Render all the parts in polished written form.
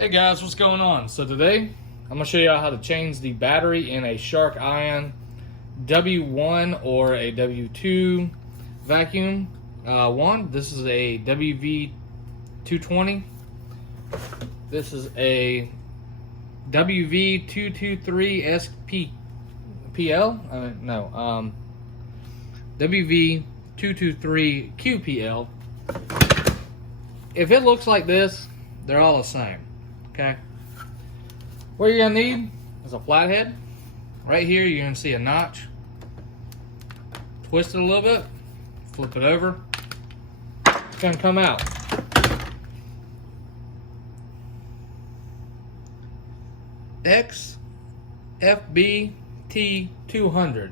Hey guys, what's going on? So today, I'm going to show you how to change the battery in a Shark Ion W1 or a W2 vacuum. This is a WV220. This is a WV223SPL. WV223QPL. If it looks like this, they're all the same. Okay. What you're gonna need is a flathead. Right here, you're gonna see a notch. Twist it a little bit, flip it over. It's gonna come out. XFBT200.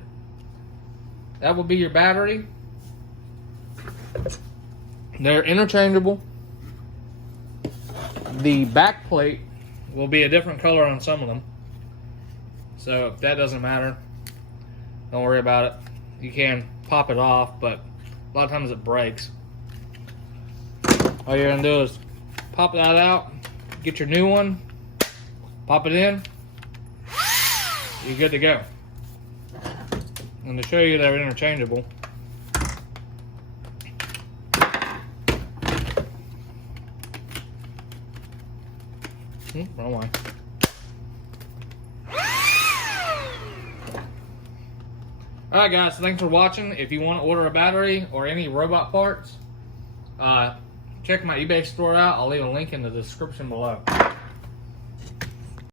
That will be your battery. They're interchangeable. The back plate will be a different color on some of them, so if that doesn't matter, don't worry about it. You can pop it off, but a lot of times it breaks. All you're gonna do is pop that out, get your new one, pop it in, you're good to go. And to show you they're interchangeable, wrong way. Alright guys, so thanks for watching. If you want to order a battery or any robot parts, check my eBay store out. I'll leave a link in the description below.